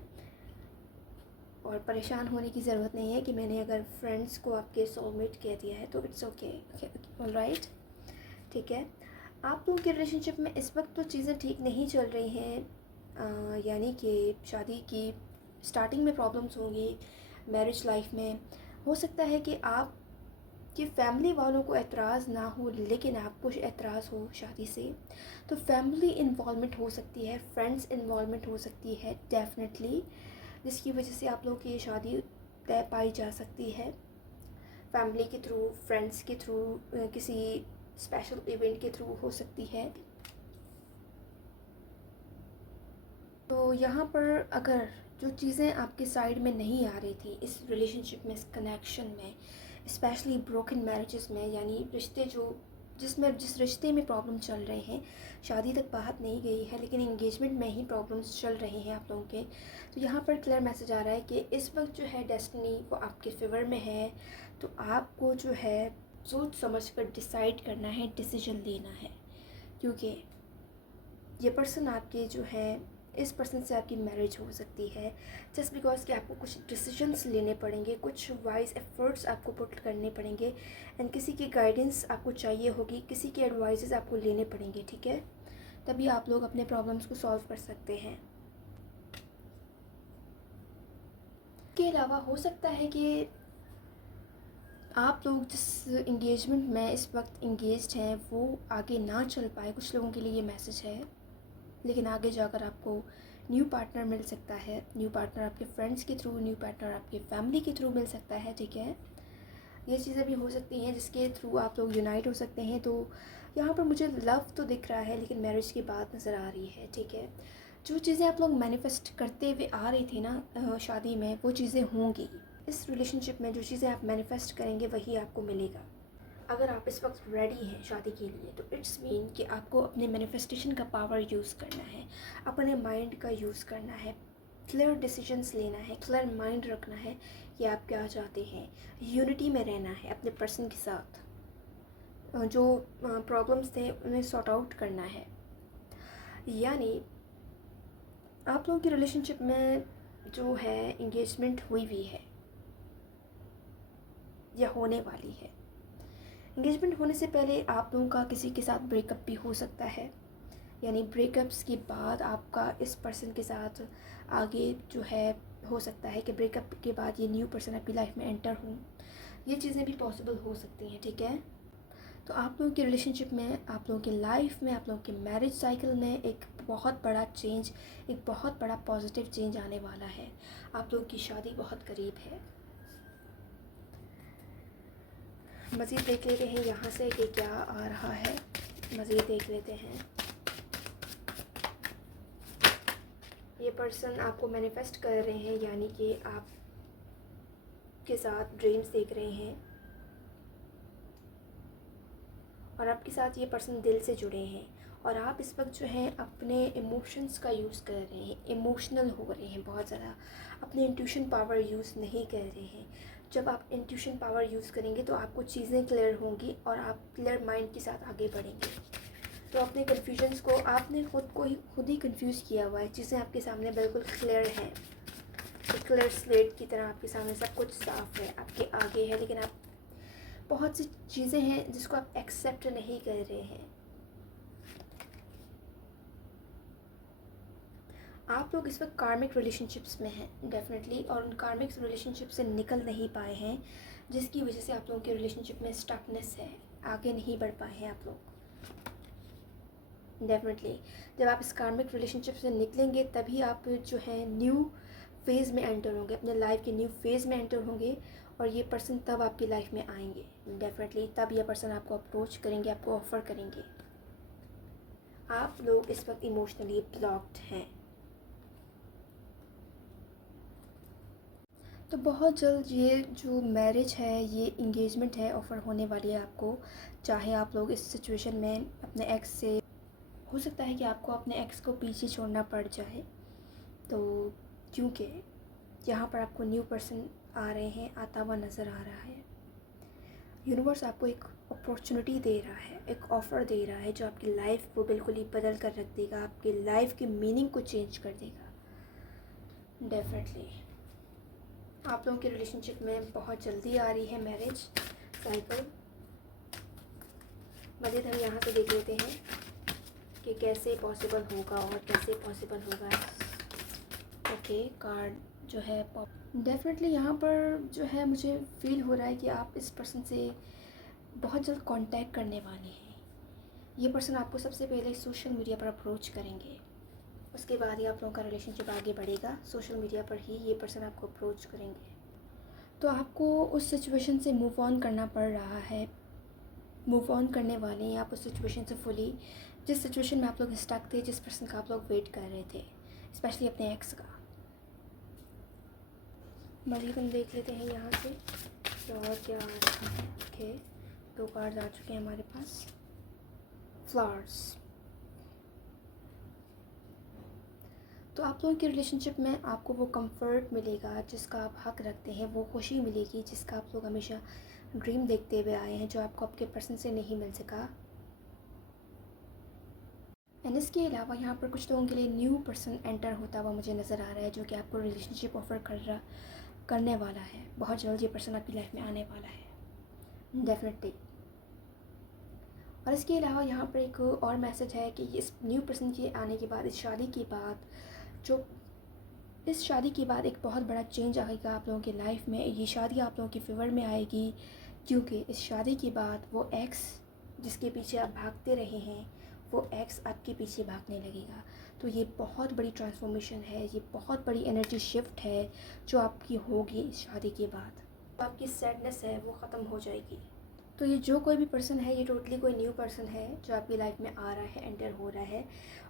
और परेशान होने की ज़रूरत नहीं है कि मैंने अगर फ्रेंड्स को आपके सोलमेट कह दिया है तो इट्स ओके। ऑलराइट, ठीक है। आप लोगों के रिलेशनशिप में इस वक्त तो चीज़ें ठीक नहीं चल रही हैं, यानी कि शादी की स्टार्टिंग में प्रॉब्लम्स होंगी, मैरिज लाइफ में हो सकता है कि आप कि फैमिली वालों को एतराज़ ना हो लेकिन आपको एतराज़ हो शादी से, तो फैमिली इन्वॉल्वमेंट हो सकती है, फ्रेंड्स इन्वॉल्वमेंट हो सकती है डेफिनेटली, जिसकी वजह से आप लोगों की ये शादी तय पाई जा सकती है। फैमिली के थ्रू, फ्रेंड्स के थ्रू, किसी स्पेशल इवेंट के थ्रू हो सकती है। तो यहाँ पर अगर जो चीज़ें आपके साइड में नहीं आ रही थी इस रिलेशनशिप में, इस कनेक्शन में, स्पेशली ब्रोकन मैरिजेस में, यानी रिश्ते जिस रिश्ते में प्रॉब्लम चल रहे हैं, शादी तक बात नहीं गई है लेकिन एंगेजमेंट में ही प्रॉब्लम्स चल रहे हैं आप लोगों के, तो यहाँ पर क्लियर मैसेज आ रहा है कि इस वक्त जो है डेस्टिनी वो आपके फेवर में है। तो आपको जो है सोच समझ कर डिसाइड करना है, डिसीजन लेना है, क्योंकि ये पर्सन आपके जो है, इस पर्सन से आपकी मैरिज हो सकती है जस्ट बिकॉज कि आपको कुछ डिसीजंस लेने पड़ेंगे, कुछ वाइज एफर्ट्स आपको पुट करने पड़ेंगे, एंड किसी की गाइडेंस आपको चाहिए होगी, किसी के एडवाइसेस आपको लेने पड़ेंगे, ठीक है, तभी आप लोग अपने प्रॉब्लम्स को सॉल्व कर सकते हैं। के अलावा हो सकता है कि आप लोग जिस इंगेजमेंट में इस वक्त इंगेज्ड हैं वो आगे ना चल पाए, कुछ लोगों के लिए ये मैसेज है, लेकिन आगे जाकर आपको न्यू पार्टनर मिल सकता है, न्यू पार्टनर आपके फ्रेंड्स के थ्रू, न्यू पार्टनर आपके फैमिली के थ्रू मिल सकता है, ठीक है। ये चीज़ें भी हो सकती हैं जिसके थ्रू आप लोग यूनाइट हो सकते हैं। तो यहाँ पर मुझे लव तो दिख रहा है लेकिन मैरिज की बात नज़र आ रही है, ठीक है। जो चीज़ें आप लोग मैनिफेस्ट करते हुए आ रही थी ना शादी में, वो चीज़ें होंगी इस रिलेशनशिप में। जो चीज़ें आप मैनिफेस्ट करेंगे वही आपको मिलेगा। अगर आप इस वक्त रेडी हैं शादी के लिए तो इट्स मीन कि आपको अपने मैनिफेस्टेशन का पावर यूज़ करना है, अपने माइंड का यूज़ करना है, क्लियर डिसीजंस लेना है, क्लियर माइंड रखना है कि आप क्या चाहते हैं, यूनिटी में रहना है अपने पर्सन के साथ, जो प्रॉब्लम्स थे उन्हें सॉर्ट आउट करना है। यानी आप लोगों की रिलेशनशिप में जो है इंगेजमेंट हुई है या होने वाली है, इंगेजमेंट होने से पहले आप लोगों का किसी के साथ ब्रेकअप भी हो सकता है, यानी ब्रेकअप्स के बाद आपका इस पर्सन के साथ आगे जो है हो सकता है कि ब्रेकअप के बाद ये न्यू पर्सन आपकी लाइफ में एंटर हो, ये चीज़ें भी पॉसिबल हो सकती हैं, ठीक है। तो आप लोगों की रिलेशनशिप में, आप लोगों की लाइफ में, आप लोगों के मैरिज साइकिल में एक बहुत बड़ा चेंज, एक बहुत बड़ा पॉजिटिव चेंज आने वाला है। आप लोगों की शादी बहुत करीब है। मज़ीद देख लेते हैं यहाँ से कि क्या आ रहा है, मज़ीद देख लेते हैं। ये पर्सन आपको मैनिफेस्ट कर रहे हैं, यानी कि आप के साथ ड्रीम्स देख रहे हैं और आपके साथ ये पर्सन दिल से जुड़े हैं, और आप इस वक्त जो है अपने इमोशंस का यूज़ कर रहे हैं, इमोशनल हो रहे हैं बहुत ज़्यादा, अपने इंट्यूशन पावर यूज़ नहीं कर रहे हैं। जब आप इंट्यूशन पावर यूज़ करेंगे तो आपको चीज़ें क्लियर होंगी और आप क्लियर माइंड के साथ आगे बढ़ेंगे। तो अपने कन्फ्यूजन्स को आपने खुद ही कंफ्यूज किया हुआ है, चीज़ें आपके सामने बिल्कुल क्लियर हैं, एक क्लियर स्लेट की तरह आपके सामने सब कुछ साफ है, आपके आगे है, लेकिन आप बहुत सी चीज़ें हैं जिसको आप एक्सेप्ट नहीं कर रहे हैं। आप लोग इस वक्त कार्मिक रिलेशनशिप्स में हैं डेफिनेटली, और उन कार्मिक रिलेशनशिप से निकल नहीं पाए हैं, जिसकी वजह से आप लोगों के रिलेशनशिप में स्टकनेस है, आगे नहीं बढ़ पाए हैं आप लोग। डेफिनेटली जब आप इस कार्मिक रिलेशनशिप से निकलेंगे तभी आप जो है न्यू फेज़ में एंटर होंगे, अपने लाइफ के न्यू फेज़ में एंटर होंगे, और ये पर्सन तब आपकी लाइफ में आएंगे। डेफिनेटली तब ये पर्सन आपको अप्रोच करेंगे, आपको ऑफ़र करेंगे। आप लोग इस वक्त इमोशनली ब्लॉक्ड हैं। तो बहुत जल्द ये जो मैरिज है, ये इंगेजमेंट है, ऑफ़र होने वाली है आपको। चाहे आप लोग इस सिचुएशन में अपने एक्स से, हो सकता है कि आपको अपने एक्स को पीछे छोड़ना पड़ जाए, तो क्योंकि यहाँ पर आपको न्यू पर्सन आ रहे हैं, आता हुआ नज़र आ रहा है। यूनिवर्स आपको एक अपॉर्चुनिटी दे रहा है, एक ऑफ़र दे रहा है जो आपकी लाइफ को बिल्कुल ही बदल कर रख देगा, आपकी लाइफ की मीनिंग को चेंज कर देगा। डेफिनेटली आप लोगों के रिलेशनशिप में बहुत जल्दी आ रही है मैरिज साइकिल। मज़ीद हम यहाँ से देख लेते हैं कि कैसे पॉसिबल होगा और कैसे पॉसिबल होगा। ओके, कार्ड जो है डेफिनेटली यहाँ पर जो है मुझे फ़ील हो रहा है कि आप इस पर्सन से बहुत जल्द कांटेक्ट करने वाले हैं। ये पर्सन आपको सबसे पहले सोशल मीडिया पर अप्रोच करेंगे, उसके बाद ही आप लोगों का रिलेशनशिप आगे बढ़ेगा। सोशल मीडिया पर ही ये पर्सन आपको अप्रोच करेंगे। तो आपको उस सिचुएशन से मूव ऑन करना पड़ रहा है, मूव ऑन करने वाले हैं आप उस सिचुएशन से फुली, जिस सिचुएशन में आप लोग स्टक थे, जिस पर्सन का आप लोग वेट कर रहे थे, स्पेशली अपने एक्स का। मज़ीद हम देख लेते हैं यहाँ से कि और क्या आ रहा है। ओके, 2 कार्ड आ चुके हैं हमारे पास। फ्लावर्स। तो आप लोगों के रिलेशनशिप में आपको वो कंफर्ट मिलेगा जिसका आप हक रखते हैं, वो खुशी मिलेगी जिसका आप लोग हमेशा ड्रीम देखते हुए आए हैं, जो आपको आपके पर्सन से नहीं मिल सका। एंड इसके अलावा यहाँ पर कुछ लोगों के लिए न्यू पर्सन एंटर होता हुआ मुझे नज़र आ रहा है, जो कि आपको रिलेशनशिप ऑफ़र करने वाला है। बहुत जल्द ये पर्सन आपकी लाइफ में आने वाला है डेफिनेटली। और इसके अलावा यहाँ पर एक और मैसेज है कि इस न्यू पर्सन के आने के बाद, इस शादी के बाद एक बहुत बड़ा चेंज आएगा आप लोगों की लाइफ में। ये शादी आप लोगों के फेवर में आएगी, क्योंकि इस शादी के बाद वो एक्स जिसके पीछे आप भागते रहे हैं, वो एक्स आपके पीछे भागने लगेगा। तो ये बहुत बड़ी ट्रांसफॉर्मेशन है, ये बहुत बड़ी एनर्जी शिफ्ट है जो आपकी होगी इस शादी के बाद। आपकी सैडनेस है वो ख़त्म हो जाएगी। तो ये जो कोई भी पर्सन है, ये टोटली कोई न्यू पर्सन है जो आपकी लाइफ में आ रहा है, एंटर हो रहा है।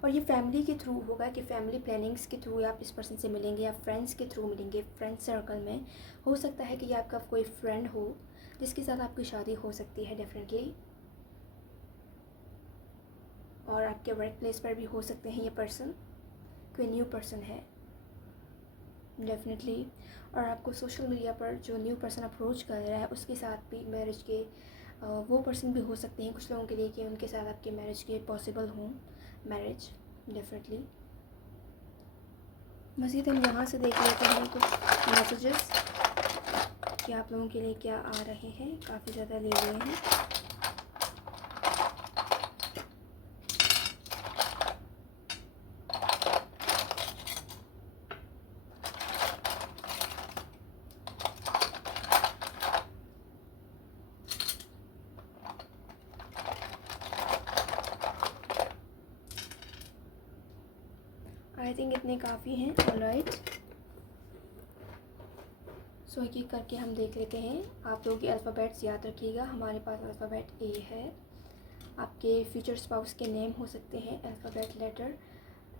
और ये फैमिली के थ्रू होगा कि फैमिली प्लानिंग्स के थ्रू आप इस पर्सन से मिलेंगे, या फ्रेंड्स के थ्रू मिलेंगे। फ्रेंड सर्कल में हो सकता है कि आपका कोई फ्रेंड हो जिसके साथ आपकी शादी हो सकती है डेफिनेटली। और आपके वर्क प्लेस पर भी हो सकते हैं ये पर्सन, कोई न्यू पर्सन है डेफिनेटली। और आपको सोशल मीडिया पर जो न्यू पर्सन अप्रोच कर रहा है उसके साथ भी मैरिज के वो पर्सन भी हो सकते हैं कुछ लोगों के लिए कि उनके साथ आपके मैरिज के पॉसिबल हों मैरिज डेफिनेटली। मज़ीद हम यहाँ से देख लेते हैं कुछ मैसेजेस कि आप लोगों के लिए क्या आ रहे हैं। काफ़ी ज़्यादा ले हुए हैं। आई थिंक इतने काफ़ी हैं। ऑलराइट, सो एक एक करके हम देख लेते हैं। आप लोगों के अल्फ़ाबेट्स याद रखिएगा। हमारे पास अल्फ़ाबेट ए है। आपके फ्यूचर स्पाउस के नेम हो सकते हैं अल्फ़ाबेट लेटर।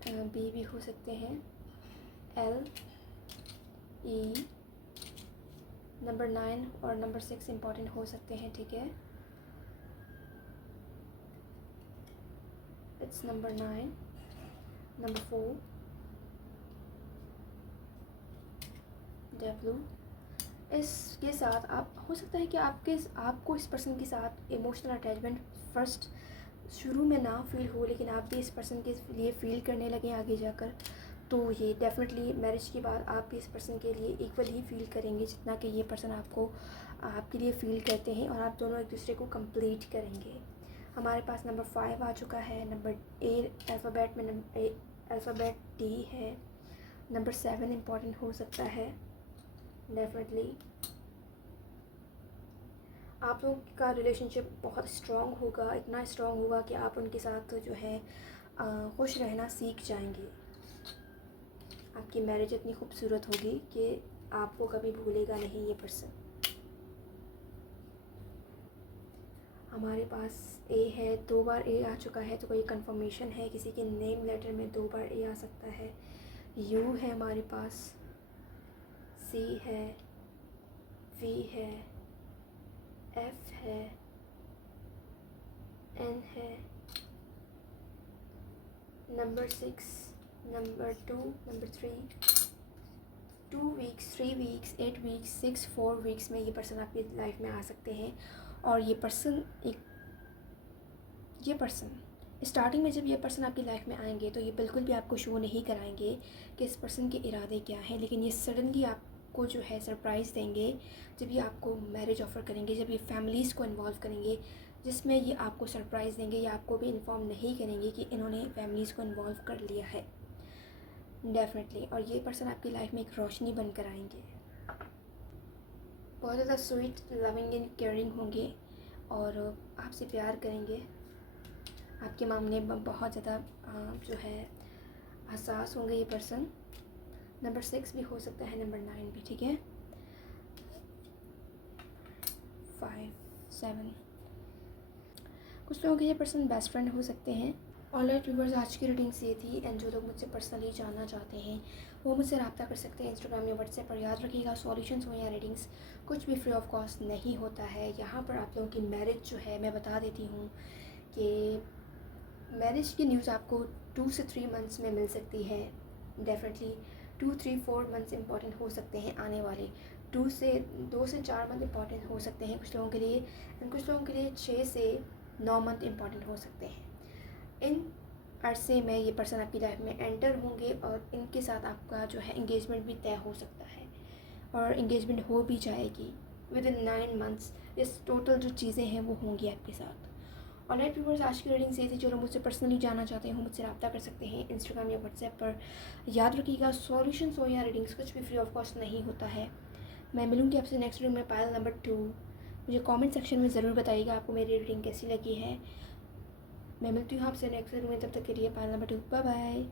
बी भी हो सकते हैं, एल, ई, नंबर 9 और नंबर 6 इम्पॉर्टेंट हो सकते हैं, ठीक है। It's number 9, number 4, W. इसके साथ आप हो सकता है कि आपको इस पर्सन के साथ इमोशनल अटैचमेंट फर्स्ट शुरू में ना फील हो, लेकिन आप भी इस पर्सन के लिए फ़ील करने लगे आगे जाकर। तो ये डेफिनेटली मैरिज के बाद आप भी इस पर्सन के लिए इक्वल ही फ़ील करेंगे जितना कि ये पर्सन आपके लिए फ़ील करते हैं, और आप दोनों एक दूसरे को कंप्लीट करेंगे। हमारे पास नंबर 5 आ चुका है। नंबर ए अल्फ़ाबेट में अल्फ़ाबेट डी है। नंबर 7 इम्पॉर्टेंट हो सकता है डेफिनेटली। आप लोग का रिलेशनशिप बहुत स्ट्रॉन्ग होगा, इतना स्ट्रॉन्ग होगा कि आप उनके साथ जो है खुश रहना सीख जाएंगे। आपकी मैरिज इतनी खूबसूरत होगी कि आपको कभी भूलेगा नहीं ये पर्सन। हमारे पास ए है, 2 बार ए आ चुका है, तो कोई कंफर्मेशन है। किसी के नेम लेटर में 2 बार ए आ सकता है। यू है हमारे पास, सी है, वी है, एफ है, एन है, number 6, number 2, number 3, 2 weeks, 3 weeks, 8 weeks, 6, 4 weeks में ये पर्सन आपकी लाइफ में आ सकते हैं। और ये पर्सन स्टार्टिंग में जब ये पर्सन आपकी लाइफ में आएंगे तो ये बिल्कुल भी आपको शो नहीं कराएंगे कि इस पर्सन के इरादे क्या हैं, लेकिन ये सडनली आपको जो है सरप्राइज़ देंगे जब ये आपको मैरिज ऑफ़र करेंगे, जब ये फैमिलीज़ को इन्वॉल्व करेंगे, जिसमें ये आपको सरप्राइज़ देंगे या आपको भी इन्फॉर्म नहीं करेंगे कि इन्होंने फैमिलीज़ को इन्वॉल्व कर लिया है डेफिनेटली। और ये पर्सन आपकी लाइफ में एक रोशनी बनकर आएंगे, बहुत ज़्यादा स्वीट, लविंग एंड केयरिंग होंगे और आपसे प्यार करेंगे। आपके मामले में बहुत ज़्यादा जो है हसास होंगे ये पर्सन। नंबर 6 भी हो सकता है, नंबर 9 भी, ठीक है। 5 7 कुछ लोगों के ये पर्सन बेस्ट फ्रेंड हो सकते हैं। ऑलराइट व्यूअर्स, आज की रीडिंग्स ये थी एंड जो लोग मुझसे पर्सनली जानना चाहते हैं वो मुझसे रब्ता कर सकते हैं इंस्टाग्राम या व्हाट्सएप पर। याद रखिएगा, सॉल्यूशंस हो या रीडिंग्स कुछ भी फ्री ऑफ कॉस्ट नहीं होता है। यहाँ पर आप लोगों की मैरिज जो है मैं बता देती हूँ कि मैरिज की न्यूज़ आपको 2 से 3 मंथ्स में मिल सकती है डेफिनेटली। 2 3 4 मंथ्स इंपॉर्टेंट हो सकते हैं आने वाले। 2 से 4 मंथ इंपॉर्टेंट हो सकते हैं कुछ लोगों के लिए एंड कुछ लोगों के लिए 6 से 9 मंथ इंपॉर्टेंट हो सकते हैं। इन अरसे में ये पर्सन आपकी लाइफ में एंटर होंगे और इनके साथ आपका जो है इंगेजमेंट भी तय हो सकता है और इंगेजमेंट हो भी जाएगी विद इन 9 मंथ्स। इस टोटल जो चीज़ें हैं वो होंगी आपके साथ। ऑलराइट व्यूअर्स, आज की रीडिंग से थी। जो लोग मुझसे पर्सनली जानना चाहते हैं वो मुझसे रब्ता कर सकते हैं इंस्टाग्राम या व्हाट्सएप पर। याद रखिएगा, सॉल्यूशंस हो या रीडिंग्स कुछ भी फ्री ऑफ कॉस्ट नहीं होता है। मैं मिलूँगी आपसे नेक्स्ट रीडिंग में, पायल नंबर 2। मुझे कमेंट सेक्शन में ज़रूर बताइएगा आपको मेरी रीडिंग कैसी लगी है। मैं मिलती हूँ आपसे नेक्स्ट वीडियो में, तब तक के लिए पायल नंबर 2, बाय बाय।